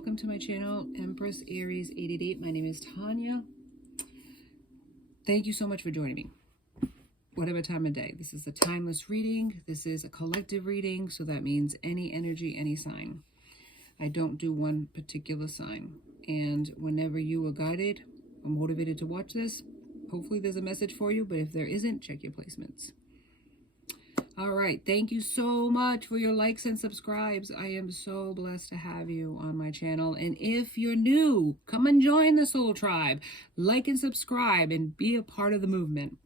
welcome to my channel, Empress Aries 888. My name is Tanya. Thank you so much for joining me. Whatever time of day. This is a timeless reading. This is a collective reading, so that means any energy, any sign. I don't do one particular sign. And whenever you are guided or motivated to watch this, hopefully there's a message for you, but if there isn't, check your placements. All right, thank you so much for your likes and subscribes. I am so blessed to have you on my channel. And if you're new, come and join the Soul Tribe. Like and subscribe and be a part of the movement.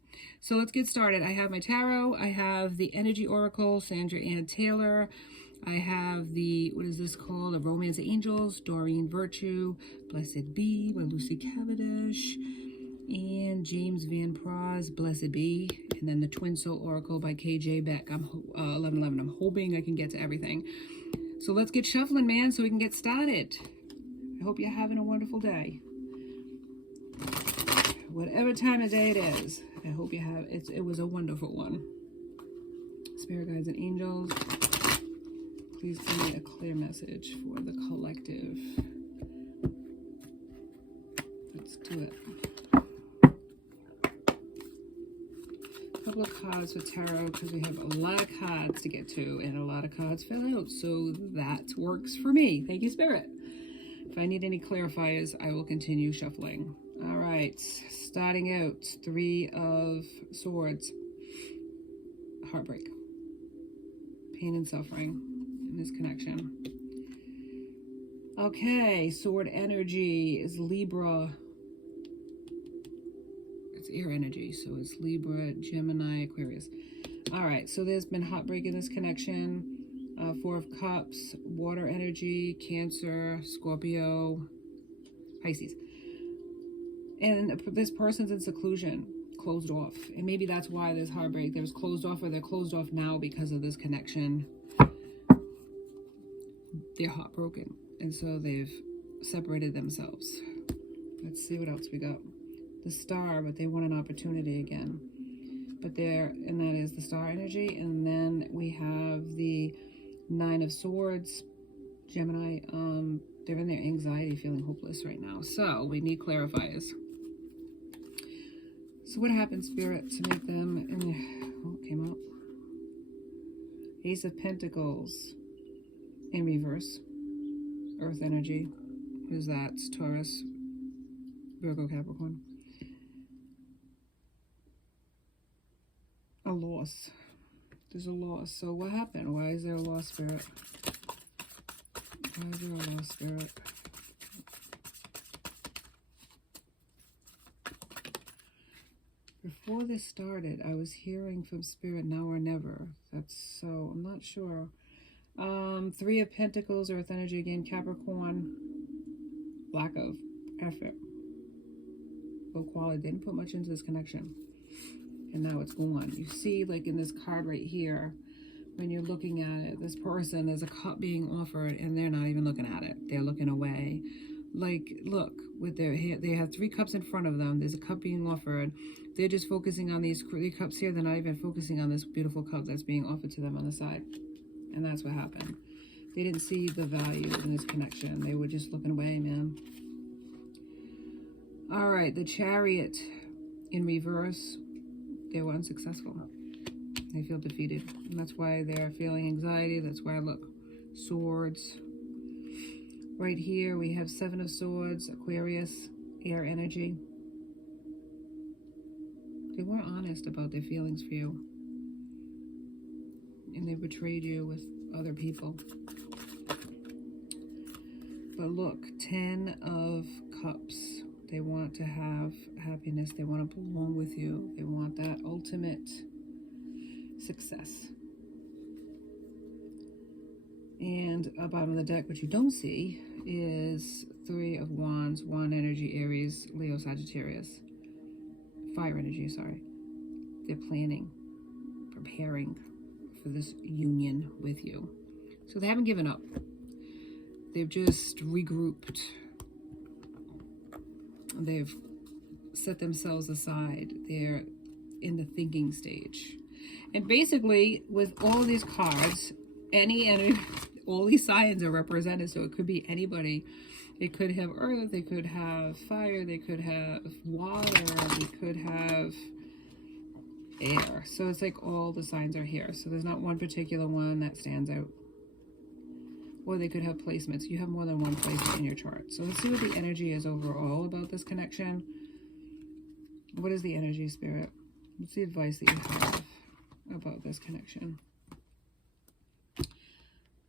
So let's get started. I have my tarot. I have the Energy Oracle, Sandra Ann Taylor. I have the, what is this called? The Romance Angels, Doreen Virtue, Blessed Be by Lucy Cavendish, and James Van Pra's Blessed Be, and then the Twin Soul Oracle by KJ Beck. I'm 1111. I'm hoping I can get to everything. So let's get shuffling, man, so we can get started. I hope you're having a wonderful day. Whatever time of day it is, I hope you have it was a wonderful one. Spirit guides and angels, please give me a clear message for the collective. Let's do it. A couple of cards for tarot because we have a lot of cards to get to and a lot of cards fell out, so that works for me. Thank you, Spirit. If I need any clarifiers, I will continue shuffling. All right, starting out, Three of Swords. Heartbreak, pain and suffering in this connection. Okay, sword energy is Libra. It's air energy, so it's Libra, Gemini, Aquarius. All right, so there's been heartbreak in this connection. Four of Cups, water energy, Cancer, Scorpio, Pisces. And this person's in seclusion, closed off. And maybe that's why there's heartbreak. There's closed off, or they're closed off now because of this connection. They're heartbroken. And so they've separated themselves. Let's see what else we got. The Star, but they want an opportunity again. But and that is the Star energy. And then we have the Nine of Swords, Gemini. They're in their anxiety, feeling hopeless right now. So we need clarifiers. So what happens, Spirit, to make them came out? Ace of Pentacles in reverse. Earth energy. What is that? It's Taurus, Virgo, Capricorn. A loss. There's a loss. So what happened? Why is there a loss, Spirit? Why is there a loss, Spirit? Before this started, I was hearing from Spirit, now or never. That's so, I'm not sure. Three of Pentacles, Earth energy again, Capricorn. Lack of effort. Low quality. Didn't put much into this connection. And now it's gone. You see, like in this card right here, when you're looking at it, this person, there's a cup being offered and they're not even looking at it. They're looking away. Like, look, with their hand, they have 3 cups in front of them. There's a cup being offered. They're just focusing on these 3 cups here. They're not even focusing on this beautiful cup that's being offered to them on the side. And that's what happened. They didn't see the value in this connection. They were just looking away, man. All right, the Chariot in reverse. They were unsuccessful. They feel defeated. And that's why they're feeling anxiety. That's why, look, Swords. Right here, we have Seven of Swords, Aquarius, air energy. They weren't honest about their feelings for you. And they betrayed you with other people. But look, 10 of Cups. They want to have happiness. They want to belong with you. They want that ultimate success. And bottom of the deck, what you don't see is Three of Wands, Wand energy, Aries, Leo, Sagittarius. Fire energy, sorry. They're planning, preparing for this union with you. So they haven't given up. They've just regrouped. They've set themselves aside. They're in the thinking stage. And basically, with all these cards, any energy, all these signs are represented, so it could be anybody. They could have earth, they could have fire, they could have water, they could have air. So it's like all the signs are here. So there's not one particular one that stands out. Or they could have placements. You have more than one placement in your chart. So let's see what the energy is overall about this connection. What is the energy, Spirit? What's the advice that you have about this connection?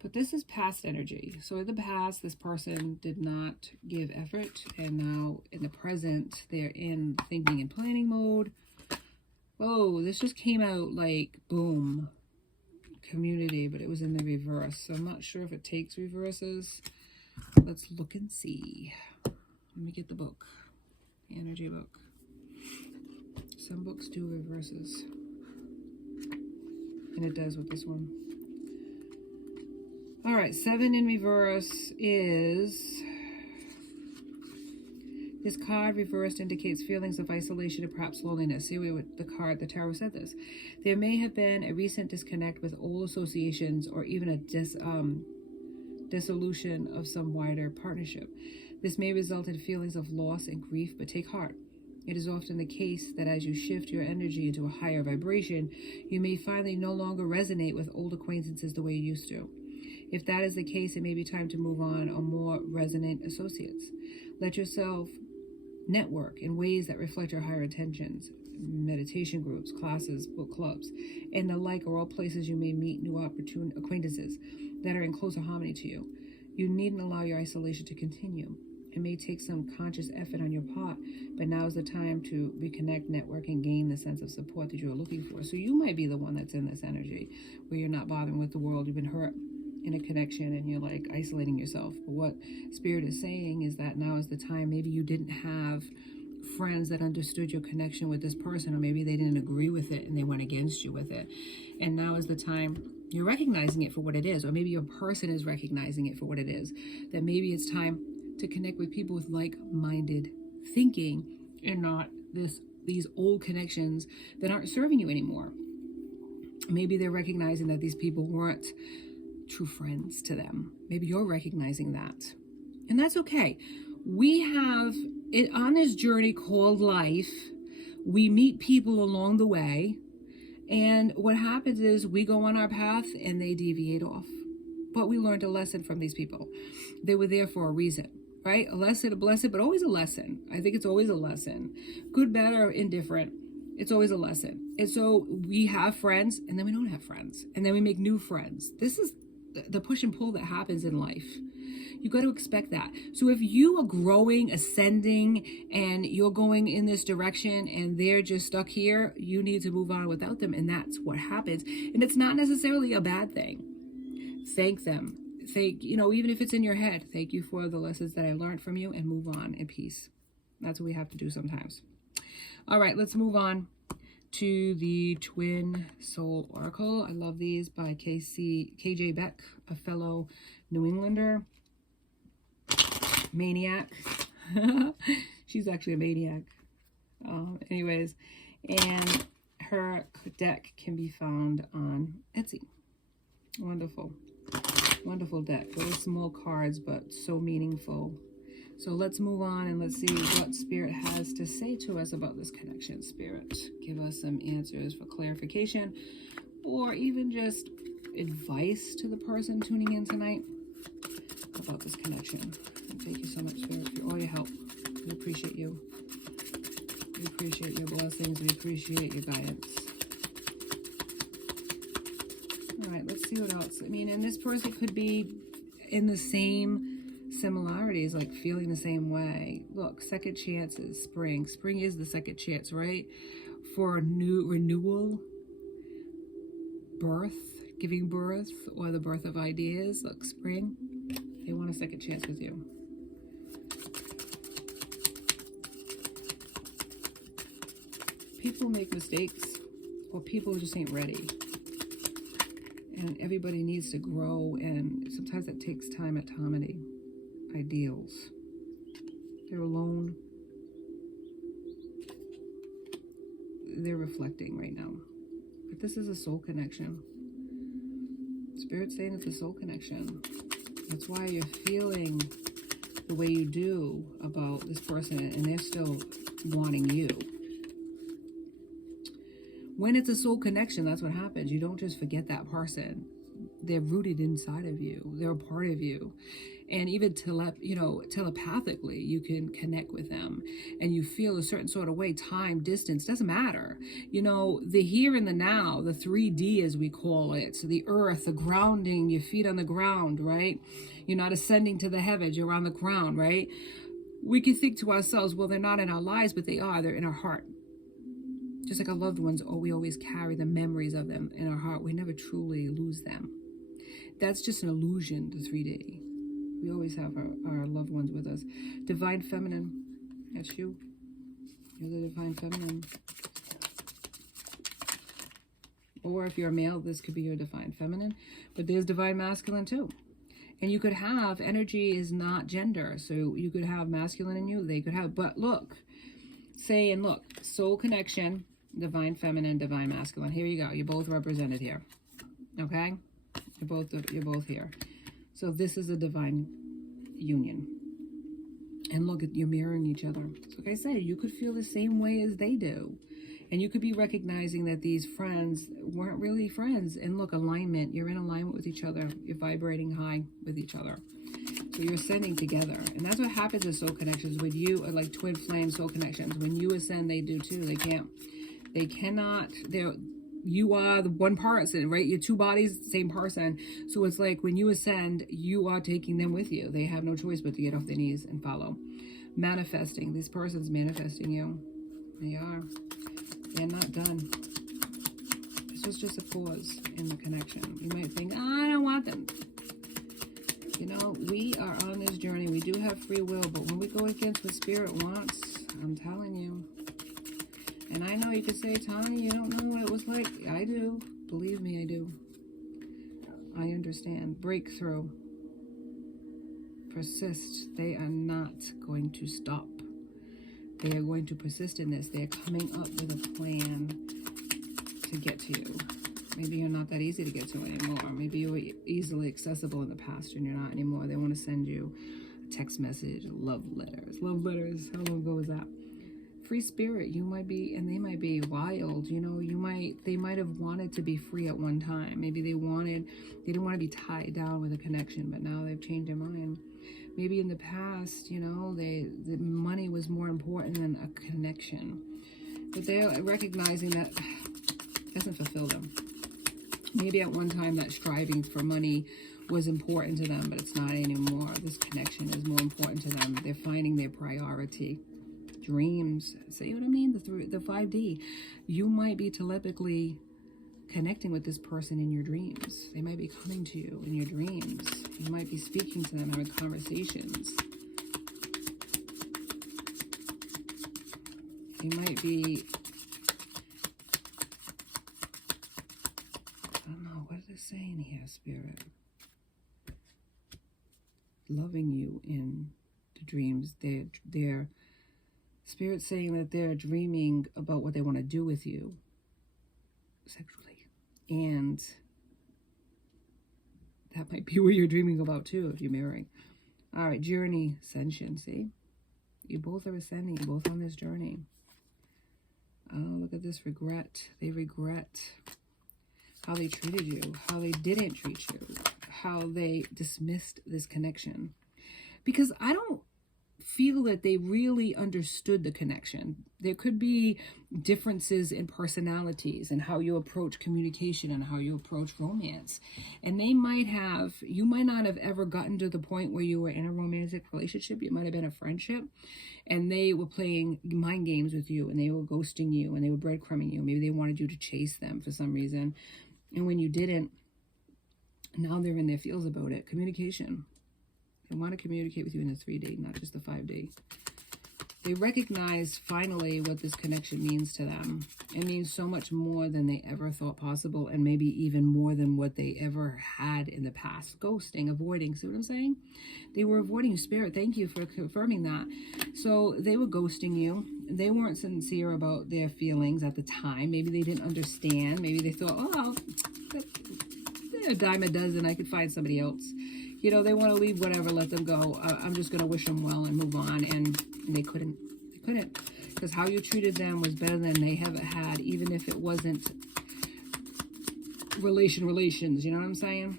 But this is past energy. So in the past, this person did not give effort. And now in the present, they're in thinking and planning mode. Oh, this just came out like, boom. Community, but it was in the reverse, so I'm not sure if it takes reverses. Let's look and see. Let me get the book, the energy book. Some books do reverses, and it does with this one. All right, 7 in reverse is, this card reversed indicates feelings of isolation and perhaps loneliness. See what the card, the tarot said this. There may have been a recent disconnect with old associations or even a dissolution of some wider partnership. This may result in feelings of loss and grief, but take heart. It is often the case that as you shift your energy into a higher vibration, you may finally no longer resonate with old acquaintances the way you used to. If that is the case, it may be time to move on more resonant associates. Let yourself network in ways that reflect your higher intentions. Meditation groups, classes, book clubs, and the like are all places you may meet new opportune acquaintances that are in closer harmony to you. You needn't allow your isolation to continue. It may take some conscious effort on your part, but now is the time to reconnect, network, and gain the sense of support that you're looking for. So you might be the one that's in this energy where you're not bothering with the world. You've been hurt in a connection and you're like isolating yourself. But what Spirit is saying is that now is the time. Maybe you didn't have friends that understood your connection with this person, or maybe they didn't agree with it and they went against you with it. And now is the time you're recognizing it for what it is, or maybe your person is recognizing it for what it is, that maybe it's time to connect with people with like-minded thinking and not these old connections that aren't serving you anymore. Maybe they're recognizing that these people weren't true friends to them. Maybe you're recognizing that, and that's okay. We have it on this journey called life. We meet people along the way, and what happens is we go on our path and they deviate off, but we learned a lesson from these people. They were there for a reason, right? A lesson, a blessing, but always a lesson. I think it's always a lesson, good, bad, or indifferent. It's always a lesson. And so we have friends, and then we don't have friends, and then we make new friends. This is the push and pull that happens in life. You got to expect that. So if you are growing, ascending, and you're going in this direction and they're just stuck here, you need to move on without them. And that's what happens. And it's not necessarily a bad thing. Thank them. Even if it's in your head, thank you for the lessons that I learned from you, and move on in peace. That's what we have to do sometimes. All right, let's move on to the Twin Soul Oracle. I love these by KJ Beck, a fellow New Englander. Maniac. She's actually a maniac. Anyways, and her deck can be found on Etsy. Wonderful. Wonderful deck. Little small cards, but so meaningful. So let's move on and let's see what Spirit has to say to us about this connection. Spirit, give us some answers for clarification, or even just advice to the person tuning in tonight about this connection. And thank you so much, Spirit, for all your help. We appreciate you. We appreciate your blessings. We appreciate your guidance. All right, let's see what else. I mean, and this person could be in the same similarities, like feeling the same way. Look, second chances, spring. Spring is the second chance, right? For a new renewal, birth, giving birth, or the birth of ideas. Look, spring, they want a second chance with you. People make mistakes, or people just ain't ready. And everybody needs to grow, and sometimes that takes time at Tomedy. Ideals. They're alone. They're reflecting right now. But this is a soul connection. Spirit's saying it's a soul connection. That's why you're feeling the way you do about this person, and they're still wanting you. When it's a soul connection, that's what happens. You don't just forget that person. They're rooted inside of you. They're a part of you. And even telepathically, you can connect with them, and you feel a certain sort of way. Time, distance, doesn't matter. The here and the now, the 3D as we call it. So the earth, the grounding, your feet on the ground, right? You're not ascending to the heavens, you're on the ground, right? We can think to ourselves, well, they're not in our lives, but they are. They're in our heart. Just like our loved ones, we always carry the memories of them in our heart. We never truly lose them. That's just an illusion, the 3D. We always have our loved ones with us. Divine Feminine, that's you. You're the Divine Feminine. Or if you're a male, this could be your Divine Feminine. But there's Divine Masculine too. And you could have, energy is not gender. So you could have masculine in you, they could have, but look, soul connection, Divine Feminine, Divine Masculine. Here you go. You're both represented here. Okay? You're both here. So this is a divine union. And look, you're mirroring each other. So like I said, you could feel the same way as they do. And you could be recognizing that these friends weren't really friends. And look, alignment. You're in alignment with each other. You're vibrating high with each other. So you're ascending together. And that's what happens with soul connections. With you, like twin flame soul connections. When you ascend, they do too. You are the one person, right? You're two bodies, same person. So it's like when you ascend, you are taking them with you. They have no choice but to get off their knees and follow. Manifesting. This person's manifesting you. They are. They're not done. This was just a pause in the connection. You might think, I don't want them. We are on this journey. We do have free will, but when we go against what Spirit wants, I'm telling you. And I know you could say, Tanya, you don't know what it was like. I do. Believe me, I do. I understand. Breakthrough. Persist. They are not going to stop. They are going to persist in this. They're coming up with a plan to get to you. Maybe you're not that easy to get to anymore. Maybe you were easily accessible in the past and you're not anymore. They want to send you a text message, love letters. Love letters. How long ago was that? Free spirit. You might be, and they might be wild. They might have wanted to be free at one time. Maybe they didn't want to be tied down with a connection, but now they've changed their mind. Maybe in the past, the money was more important than a connection. But they're recognizing that doesn't fulfill them. Maybe at one time that striving for money was important to them, but it's not anymore. This connection is more important to them. They're finding their priority. Dreams. See what I mean? The 5D. You might be telepathically connecting with this person in your dreams. They might be coming to you in your dreams. You might be speaking to them, having conversations. You might be, I don't know, what is it saying here, Spirit? Loving you in the dreams. They're Spirit saying that they're dreaming about what they want to do with you sexually. And that might be what you're dreaming about too if you're marrying. All right, journey, ascension, see? You both are ascending, you're both on this journey. Oh, look at this regret. They regret how they treated you, how they didn't treat you, how they dismissed this connection. Because I don't feel that they really understood the connection. There could be differences in personalities and how you approach communication and how you approach romance. And you might not have ever gotten to the point where you were in a romantic relationship. It might have been a friendship. And they were playing mind games with you, and they were ghosting you, and they were breadcrumbing you. Maybe they wanted you to chase them for some reason. And when you didn't, now they're in their feels about it. Communication. They want to communicate with you in the 3D, not just the 5D. They recognize finally what this connection means to them. It means so much more than they ever thought possible, and maybe even more than what they ever had in the past. Ghosting, avoiding, see what I'm saying? They were avoiding you, Spirit. Thank you for confirming that. So they were ghosting you. They weren't sincere about their feelings at the time. Maybe they didn't understand. Maybe they thought, oh, A dime a dozen. I could find somebody else. You know, they want to leave, whatever, let them go. I'm just going to wish them well and move on. And they couldn't. They couldn't. Because how you treated them was better than they ever had, even if it wasn't relations. You know what I'm saying?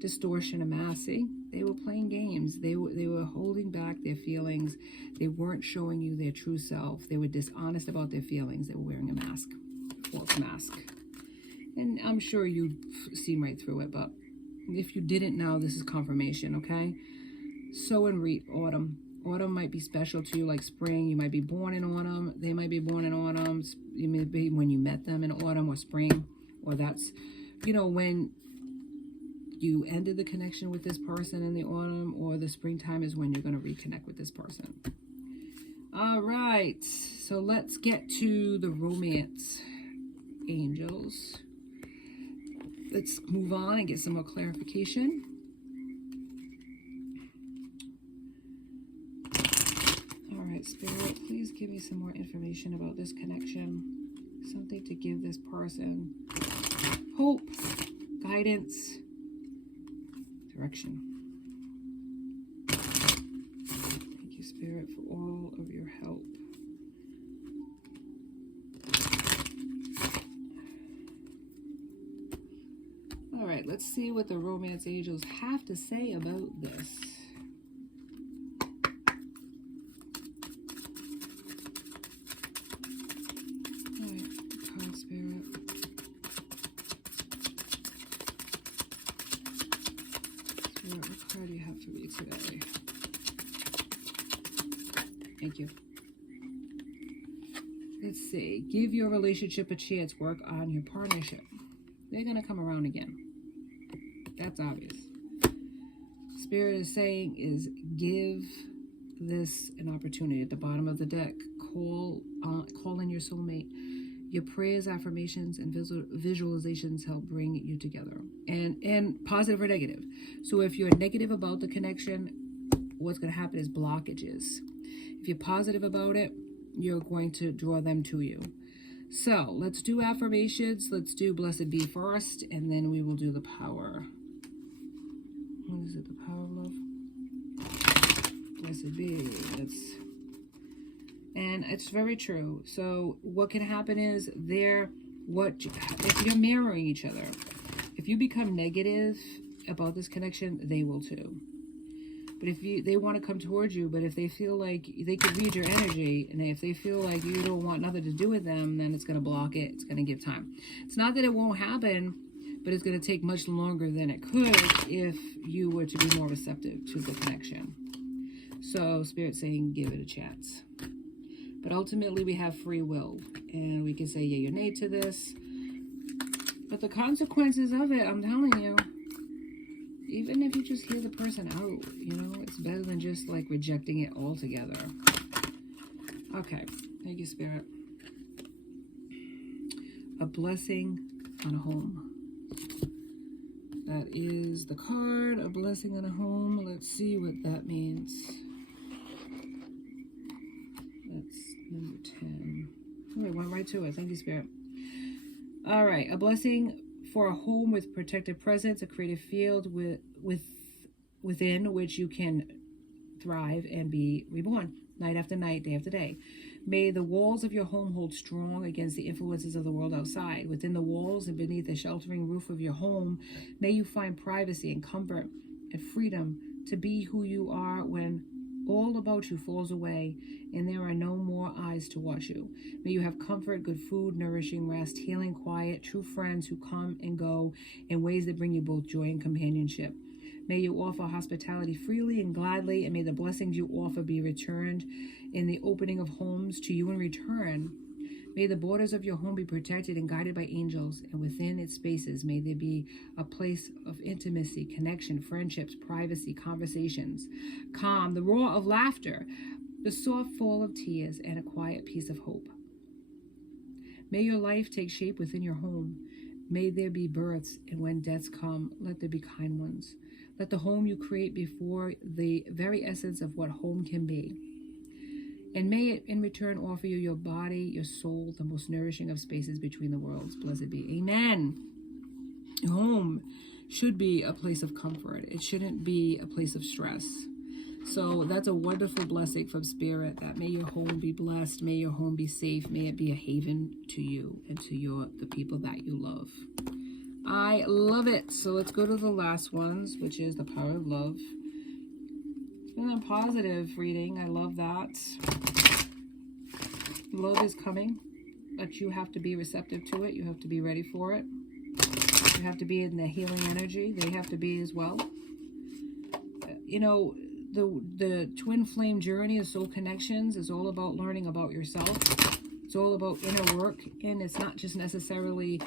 Distortion and masking. They were playing games. They were holding back their feelings. They weren't showing you their true self. They were dishonest about their feelings. They were wearing a mask, false mask. And I'm sure you've seen right through it, but if you didn't know, this is confirmation, okay? Sow and reap autumn. Autumn might be special to you like spring. You might be born in autumn. They might be born in autumn. You may be when you met them in autumn or spring, or that's, you know, when you ended the connection with this person in the autumn, or the springtime is when you're going to reconnect with this person. All right, so let's get to the romance angels. Let's move on and get some more clarification. All right, Spirit, please give me some more information about this connection. Something to give this person hope, guidance, direction. Thank you, Spirit, for all of your help. All right, let's see what the romance angels have to say about this. All right, card, Spirit. What card do you have for me today? Thank you. Let's see. Give your relationship a chance. Work on your partnership. They're going to come around again. That's obvious. Spirit is saying is give this an opportunity. At the bottom of the deck, call in your soulmate. Your prayers, affirmations, and visualizations help bring you together. And positive or negative. So if you're negative about the connection, what's going to happen is blockages. If you're positive about it, you're going to draw them to you. So let's do affirmations. Let's do blessed be first, and then we will do the power. What is it? The power of love? Blessed be. And it's very true. So what can happen is if you're mirroring each other, if you become negative about this connection, they will too. But if they want to come towards you, but if they feel like they can read your energy, and if they feel like you don't want nothing to do with them, then it's going to block it. It's going to give time. It's not that it won't happen, but it's going to take much longer than it could if you were to be more receptive to the connection. So Spirit's saying give it a chance. But ultimately we have free will, and we can say yay or nay to this. But the consequences of it, I'm telling you, even if you just hear the person out, you know, it's better than just like rejecting it altogether. Okay, thank you, Spirit. A blessing on a home. That is the card, a blessing on a home. Let's see what that means. That's number 10. Oh, I went right to it. Thank you, Spirit. All right, a blessing for a home with protected presence, a creative field within which you can thrive and be reborn night after night, day after day. May the walls of your home hold strong against the influences of the world outside. Within the walls and beneath the sheltering roof of your home, may you find privacy and comfort and freedom to be who you are when all about you falls away and there are no more eyes to watch you. May you have comfort, good food, nourishing rest, healing, quiet, true friends who come and go in ways that bring you both joy and companionship. May you offer hospitality freely and gladly, and may the blessings you offer be returned in the opening of homes to you in return. May the borders of your home be protected and guided by angels, and within its spaces may there be a place of intimacy, connection, friendships, privacy, conversations, calm, the roar of laughter, the soft fall of tears, and a quiet peace of hope. May your life take shape within your home. May there be births, and when deaths come, let there be kind ones. Let the home you create be for the very essence of what home can be. And may it in return offer you your body, your soul, the most nourishing of spaces between the worlds. Blessed be. Amen. Home. should be a place of comfort. It shouldn't be a place of stress. So that's a wonderful blessing from Spirit, that may your home be blessed, may your home be safe, may it be a haven to you and to the people that you love. I love it. So let's go to the last ones, which is the power of love. It's been a positive reading. I love that. Love is coming, but you have to be receptive to it. You have to be ready for it. You have to be in the healing energy. They have to be as well. You know, the twin flame journey of soul connections is all about learning about yourself. It's all about inner work, and it's not just necessarily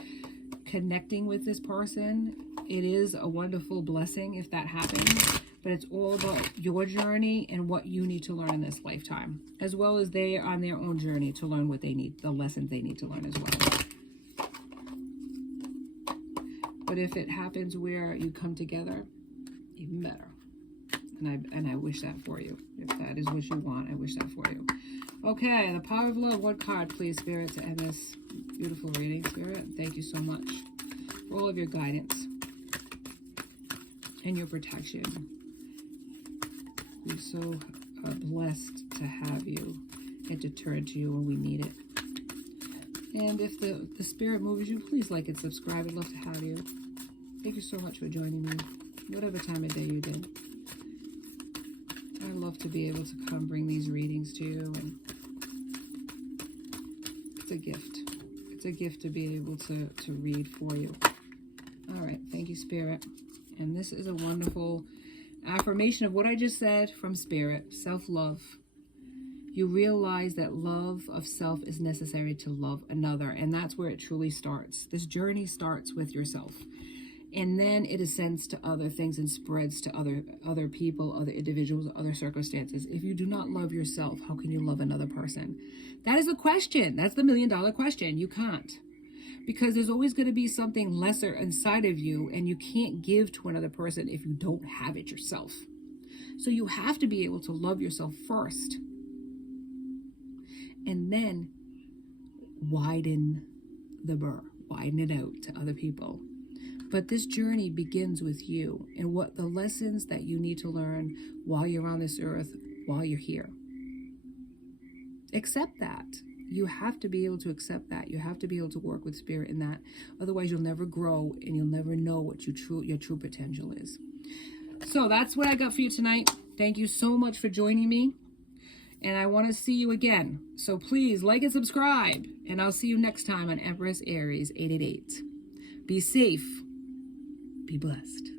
connecting with this person. It is a wonderful blessing if that happens, but it's all about your journey and what you need to learn in this lifetime, as well as they are on their own journey to learn what they need, the lessons they need to learn as well. But if it happens where you come together, even better. And I wish that for you. If that is what you want, I wish that for you. Okay, the power of love. What card, please, Spirit, to end this beautiful reading, Spirit? Thank you so much for all of your guidance and your protection. We're so blessed to have you and to turn to you when we need it. And if the Spirit moves you, please like and subscribe. I'd love to have you. Thank you so much for joining me, whatever time of day you did. I love to be able to come bring these readings to you, and it's a gift. It's a gift to be able to read for you. All right, thank you, Spirit. And this is a wonderful affirmation of what I just said from Spirit. Self-love. You realize that love of self is necessary to love another, and that's where it truly starts. This journey starts with yourself. And then it ascends to other things and spreads to other people, other individuals, other circumstances. If you do not love yourself, how can you love another person? That is the question. That's the $1,000,000 question. You can't. Because there's always going to be something lesser inside of you, and you can't give to another person if you don't have it yourself. So you have to be able to love yourself first. And then widen the burr, widen it out to other people. But this journey begins with you and what the lessons that you need to learn while you're on this earth, while you're here. Accept that. You have to be able to accept that. You have to be able to work with Spirit in that. Otherwise, you'll never grow and you'll never know what your true potential is. So that's what I got for you tonight. Thank you so much for joining me. And I want to see you again. So please like and subscribe. And I'll see you next time on Empress Aries 888. Be safe. Be blessed.